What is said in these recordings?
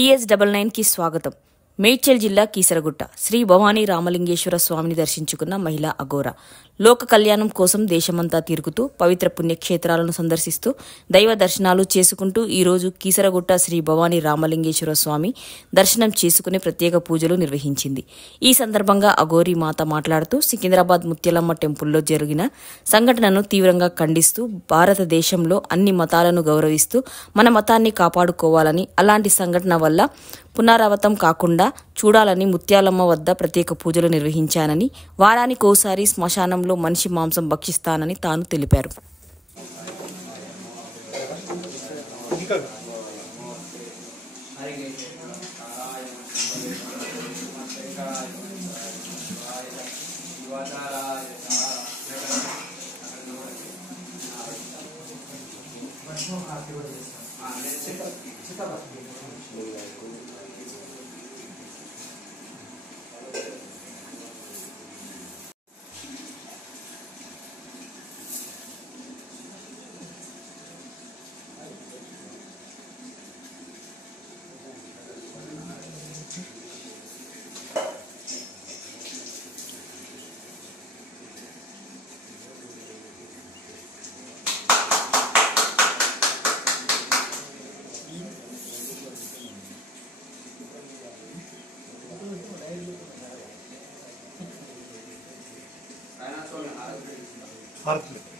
TS99కి స్వాగతం. మేడ్చల్ జిల్లా కీసరగుట్ట శ్రీ భవానీ రామలింగేశ్వర స్వామిని దర్శించుకున్న మహిళా అఘోర లోక కళ్యాణం కోసం దేశమంతా తిరుగుతూ పవిత్ర పుణ్యక్షేత్రాలను సందర్శిస్తూ దైవ దర్శనాలు చేసుకుంటూ ఈరోజు కీసరగుట్ట శ్రీ భవానీ రామలింగేశ్వర స్వామి దర్శనం చేసుకుని ప్రత్యేక పూజలు నిర్వహించింది. ఈ సందర్భంగా అఘోరీ మాత మాట్లాడుతూ సికింద్రాబాద్ ముత్యాలమ్మ టెంపుల్లో జరిగిన సంఘటనను తీవ్రంగా ఖండిస్తూ భారతదేశంలో అన్ని మతాలను గౌరవిస్తూ మన మతాన్ని కాపాడుకోవాలని, అలాంటి సంఘటన వల్ల పునరావృతం కాకుండా చూడాలని ముత్యాలమ్మ వద్ద ప్రత్యేక పూజలు నిర్వహించానని, వారానికోసారి శ్మశానంలో మనిషి మాంసం భక్షిస్తానని తాను తెలిపారు.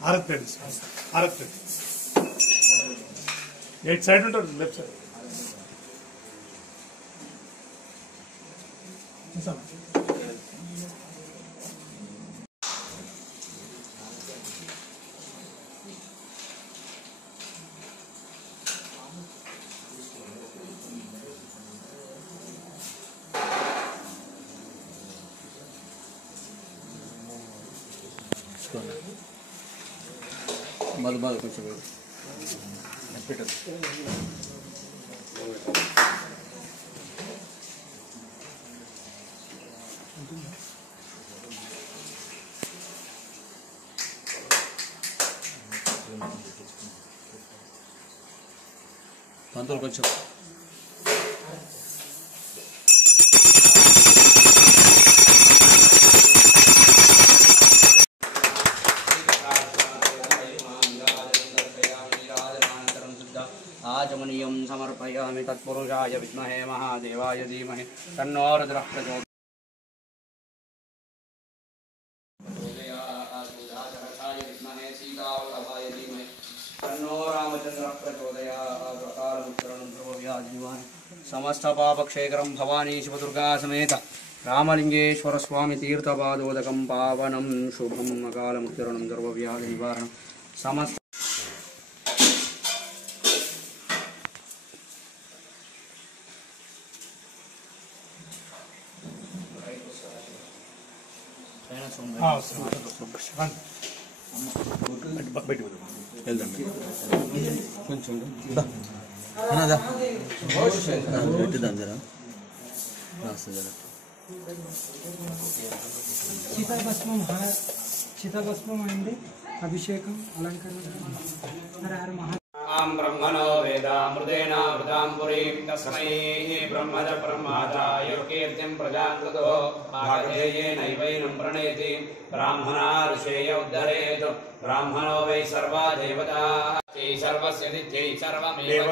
भारत प्लेट एट साइड ఉంటారు లెఫ్ట్ సైడ్ బాగా కొంచెం పెట్టదు. పంతులు కొంచెం आचमनीयं समर्पयामि तत्पुरुषाय विद्महे महादेवाय धीमहि तन्नो रुद्रः प्रचोदयात्. विद्महे सीतावल्लभाय धीमहि तन्नो रामचन्द्रः प्रचोदयात्. अकालमुत्तरणं ध्रुवव्याधिवान् समस्त पापक्षेकरं भवानी शिवदुर्गा समेत रामलिंगेश्वर स्वामी तीर्थपादोदकं पावनं शुभम्. अकालमुत्तरणं ध्रुवव्याधिनिवारणं समस्त కొంచెం చితాభస్మం అయింది, అభిషేకం అలంకరణ. ब्रह्मणो वेदामृतेनामृतां पुरीं तस्मै ब्रह्मज ब्रह्माचार्य कीर्तिं प्रजाकृतो भागधेयेनैवैनं प्रणयति ब्राह्मणा ऋषेय उद्धरेत्. ब्राह्मणो वै सर्वा देवताः सर्वस्य नित्यै सर्वमेव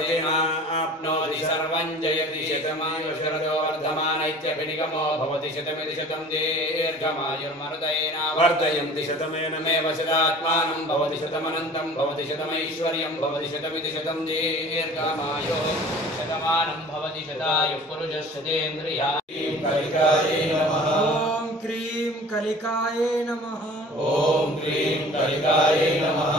आप्नोति सर्वं जयति. शतमायु शरदो वर्धमानैत्यभिनिगमो भवति शतमिति शतं दीर्घमायुर्मरुदैः वर्धयन्ति शतमेनमेव शतात्मानं भवति शतमनन्तं भवति शतमैश्वर्यं भवति शतमिति शतं दीर्घमायुः शतमानं भवति शतायुः पुरुषः शतेन्द्रियः. कलिकायै नमः. ओम क्रीं कलिकायै नमः. ओम क्रीं कलिकायै नमः.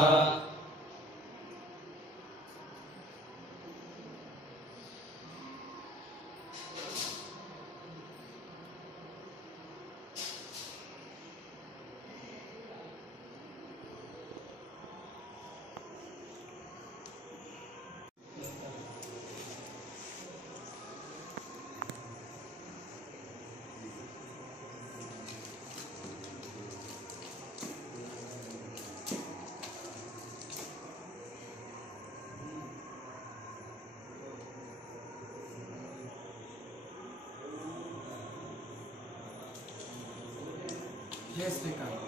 జయ శ్రీకాంత్.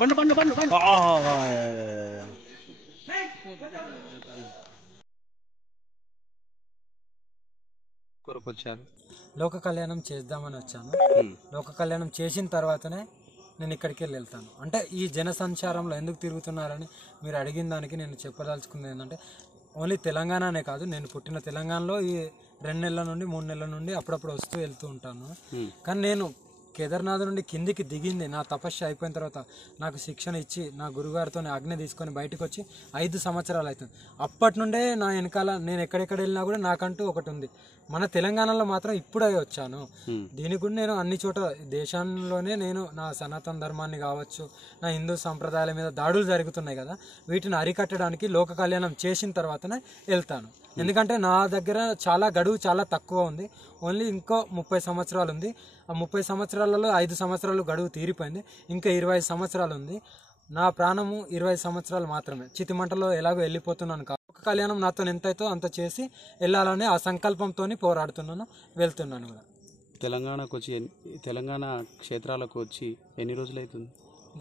బండు బండు బండు బండు కొరకు వచ్చారు. లోక కళ్యాణం చేద్దామని వచ్చాను. లోక కళ్యాణం చేసిన తర్వాతనే నేను ఇక్కడికి వెళ్తాను. అంటే ఈ జన సంచారంలో ఎందుకు తిరుగుతున్నారని మీరు అడిగిన దానికి నేను చెప్పదలుచుకుంది ఏంటంటే, ఓన్లీ తెలంగాణనే కాదు, నేను పుట్టిన తెలంగాణలో ఈ 2 నెలల నుండి 3 నెలల నుండి అప్పుడప్పుడు వస్తూ వెళ్తూ ఉంటాను. కానీ నేను కేదార్నాథ్ నుండి కిందికి దిగింది నా తపస్సు అయిపోయిన తర్వాత నాకు శిక్షణ ఇచ్చి నా గురుగారితో ఆజ్ఞ తీసుకొని బయటకు వచ్చి 5 సంవత్సరాలు అవుతుంది. అప్పటి నుండే నా వెనకాల నేను ఎక్కడెక్కడ వెళ్ళినా కూడా నాకంటూ ఒకటి ఉంది. మన తెలంగాణలో మాత్రం ఇప్పుడే వచ్చాను. దీనికి కూడా నేను అన్ని చోట దేశంలోనే నేను నా సనాతన ధర్మాన్ని కావచ్చు, నా హిందూ సంప్రదాయాల మీద దాడులు జరుగుతున్నాయి కదా, వీటిని అరికట్టడానికి లోక కళ్యాణం చేసిన తర్వాతనే వెళ్తాను. ఎందుకంటే నా దగ్గర గడువు చాలా తక్కువ ఉంది. ఓన్లీ ఇంకో 30 సంవత్సరాలు ఉంది. ఆ 30 సంవత్సరాలలో 5 సంవత్సరాలు గడువు తీరిపోయింది. ఇంకా 25 సంవత్సరాలు ఉంది. నా ప్రాణము 20 సంవత్సరాలు మాత్రమే. చితిమంటలో ఎలాగో వెళ్ళిపోతున్నాను. ఒక కళ్యాణం నాతో ఎంతైతో అంత చేసి వెళ్ళాలని ఆ సంకల్పంతో పోరాడుతున్నాను, వెళ్తున్నాను కూడా. తెలంగాణకు వచ్చి తెలంగాణ క్షేత్రాలకు వచ్చి ఎన్ని రోజులు అవుతుంది?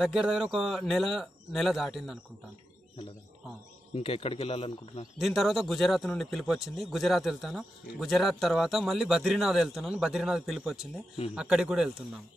దగ్గర ఒక నెల దాటింది అనుకుంటాను. ఇంకా ఎక్కడికి వెళ్ళాలనుకుంటున్నాను? దీని తర్వాత గుజరాత్ నుండి పిలుపు వచ్చింది, గుజరాత్ వెళ్తాను. గుజరాత్ తర్వాత మళ్ళీ బద్రీనాథ్ వెళ్తున్నాను. బద్రీనాథ్ పిలుపు వచ్చింది, అక్కడికి కూడా వెళ్తున్నాము.